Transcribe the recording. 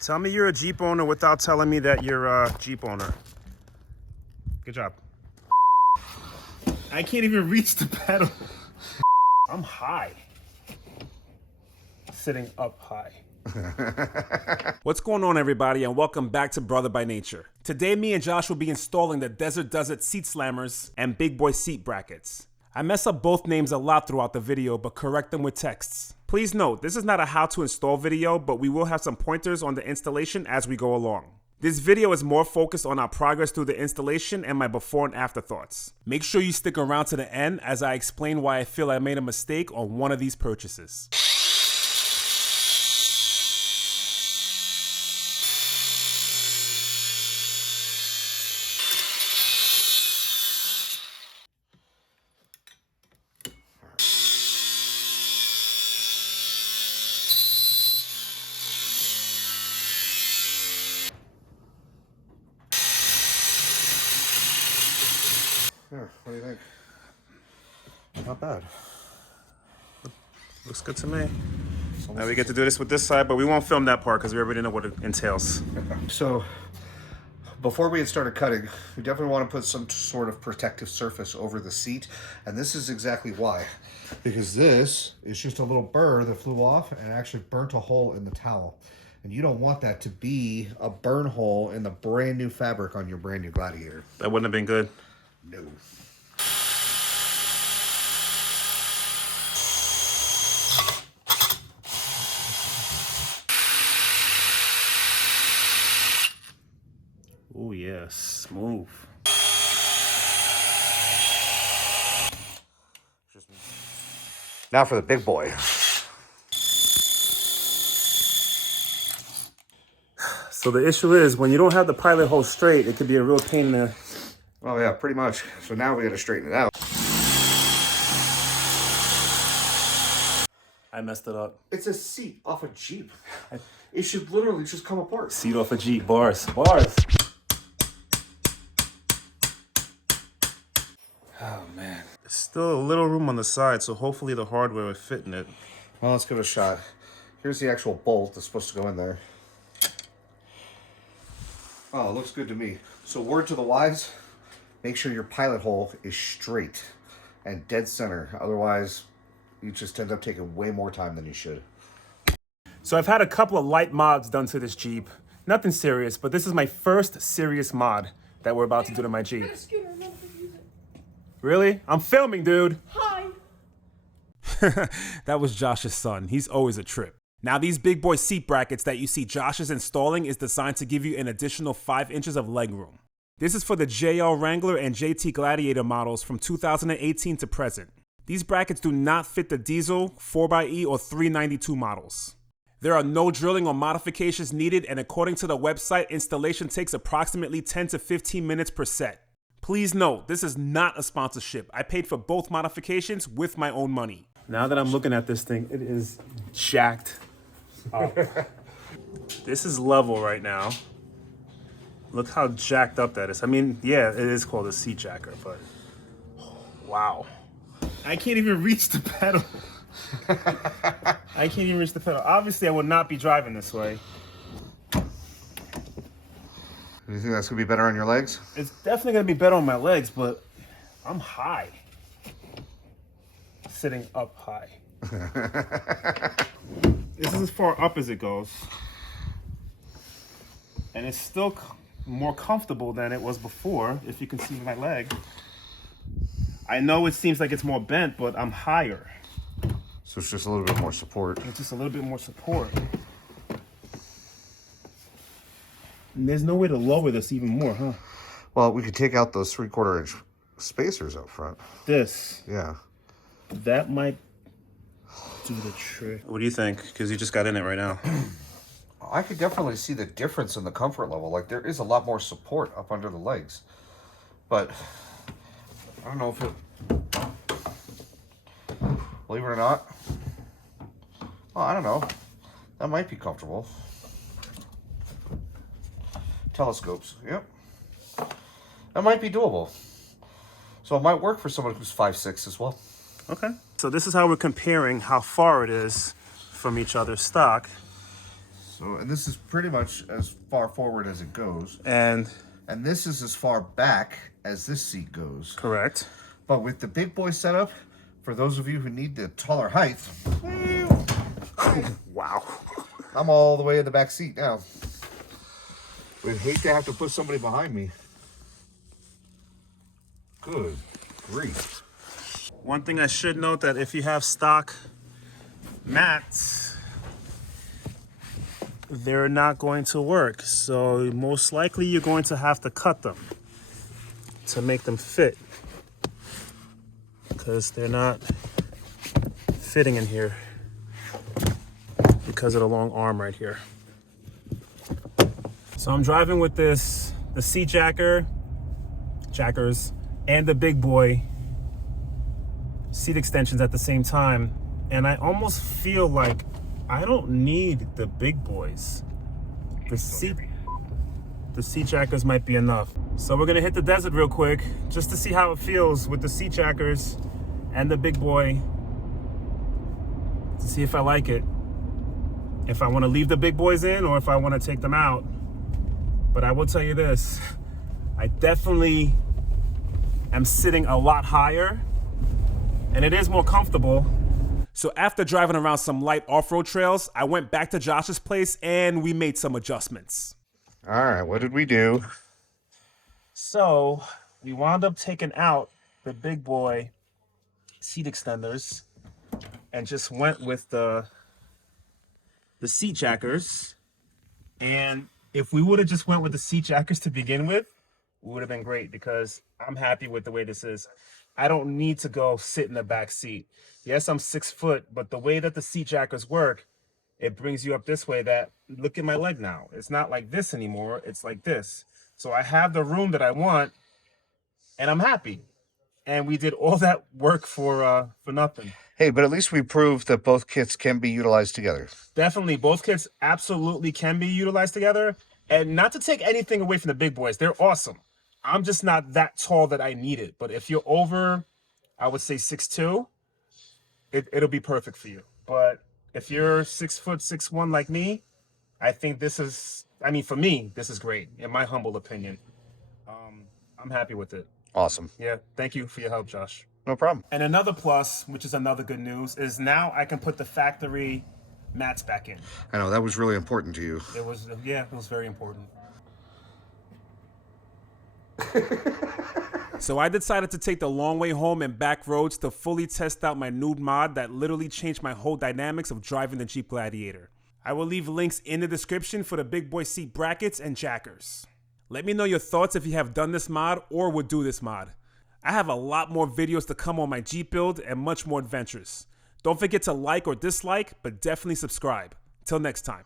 Tell me you're a Jeep owner without telling me that you're a Jeep owner. Good job. I can't even reach the pedal. I'm high. Sitting up high. What's going on, everybody, and welcome back to Brother by Nature. Today, me and Josh will be installing the Desert seat slammers and Big Boy seat brackets. I mess up both names a lot throughout the video, but correct them with texts. Please note, this is not a how to install video, but we will have some pointers on the installation as we go along. This video is more focused on our progress through the installation and my before and after thoughts. Make sure you stick around to the end as I explain why I feel I made a mistake on one of these purchases. Yeah, what do you think? Not bad. Looks good to me. Now we get to do this with this side, but we won't film that part because we already know what it entails. So, before we had started cutting, we definitely want to put some sort of protective surface over the seat, and this is exactly why. Because this is just a little burr that flew off and actually burnt a hole in the towel. And you don't want that to be a burn hole in the brand new fabric on your brand new Gladiator. That wouldn't have been good. No. Oh yeah, smooth. Now for the big boy. So the issue is, when you don't have the pilot hole straight, it could be a real pain in the... Oh yeah, pretty much. So now we got to straighten it out. I messed it up. It's a seat off a Jeep. It should literally just come apart. Seat off a Jeep. Bars. Bars. Oh, man. There's still a little room on the side, so hopefully the hardware will fit in it. Well, let's give it a shot. Here's the actual bolt that's supposed to go in there. Oh, it looks good to me. So word to the wise, make sure your pilot hole is straight and dead center. Otherwise, you just end up taking way more time than you should. So I've had a couple of light mods done to this Jeep. Nothing serious, but this is my first serious mod that we're about to do to my Jeep. Really? I'm filming, dude. Hi. That was Josh's son. He's always a trip. Now, these Big Boy seat brackets that you see Josh is installing is designed to give you an additional 5 inches of legroom. This is for the JL Wrangler and JT Gladiator models from 2018 to present. These brackets do not fit the diesel, 4xe, or 392 models. There are no drilling or modifications needed, and according to the website, installation takes approximately 10 to 15 minutes per set. Please note, this is not a sponsorship. I paid for both modifications with my own money. Now that I'm looking at this thing, it is jacked up. This is level right now. Look how jacked up that is. I mean, yeah, it is called a seat jacker, but wow. I can't even reach the pedal. I can't even reach the pedal. Obviously, I would not be driving this way. Do you think that's going to be better on your legs? It's definitely going to be better on my legs, but I'm high. Sitting up high. This is as far up as it goes. And it's still more comfortable than it was before, if you can see my leg. I know it seems like it's more bent, but I'm higher. So it's just a little bit more support. It's just a little bit more support. And there's no way to lower this even more, huh? Well, we could take out those 3/4 inch spacers up front. This. Yeah. That might do the trick. What do you think? Because you just got in it right now. I could definitely see the difference in the comfort level. Like, there is a lot more support up under the legs. But I don't know if it... Believe it or not. Oh, I don't know. That might be comfortable. Telescopes. Yep. That might be doable. So it might work for someone who's 5'6" as well. Okay. So this is how we're comparing how far it is from each other's stock. So, and this is pretty much as far forward as it goes. And this is as far back as this seat goes. correct. But with the big boy setup, for those of you who need the taller height, Wow. I'm all the way in the back seat now. Would hate to have to put somebody behind me. Good grief. One thing I should note that if you have stock mats, they're not going to work. So most likely you're going to have to cut them to make them fit, because they're not fitting in here because of the long arm right here. So I'm driving with the seat jackers, and the big boy seat extensions at the same time. And I almost feel like I don't need the big boys. The seat jackers might be enough. So we're gonna hit the desert real quick just to see how it feels with the seat jackers and the big boy, to see if I like it. If I wanna leave the big boys in or if I wanna take them out. But I will tell you this, I definitely am sitting a lot higher, and it is more comfortable. So after driving around some light off-road trails, I went back to Josh's place and we made some adjustments. All right, what did we do? So we wound up taking out the big boy seat extenders and just went with the seat jackers. And if we would have just went with the seat jackers to begin with, it would have been great, because I'm happy with the way this is. I don't need to go sit in the back seat. Yes, I'm 6 foot, but the way that the seat jackers work, it brings you up this way. That, look at my leg now. It's not like this anymore. It's like this. So I have the room that I want, and I'm happy. And we did all that work for nothing. Hey, but at least we proved that both kits can be utilized together. Definitely, both kits absolutely can be utilized together. And not to take anything away from the big boys, they're awesome. I'm just not that tall that I need it. But if you're over, I would say 6'2", it'll be perfect for you. But if you're 6 foot, 6'1" like me, I think this is, I mean, for me, this is great, in my humble opinion. I'm happy with it. Awesome. Yeah, thank you for your help, Josh. No problem. And another plus, which is another good news, is now I can put the factory mats back in. I know, that was really important to you. It was, yeah, it was very important. So I decided to take the long way home and back roads to fully test out my new mod that literally changed my whole dynamics of driving the Jeep Gladiator. I will leave links in the description for the big boy seat brackets and jackers. Let me know your thoughts if you have done this mod or would do this mod. I have a lot more videos to come on my Jeep build and much more adventures. Don't forget to like or dislike, but definitely subscribe. Till next time.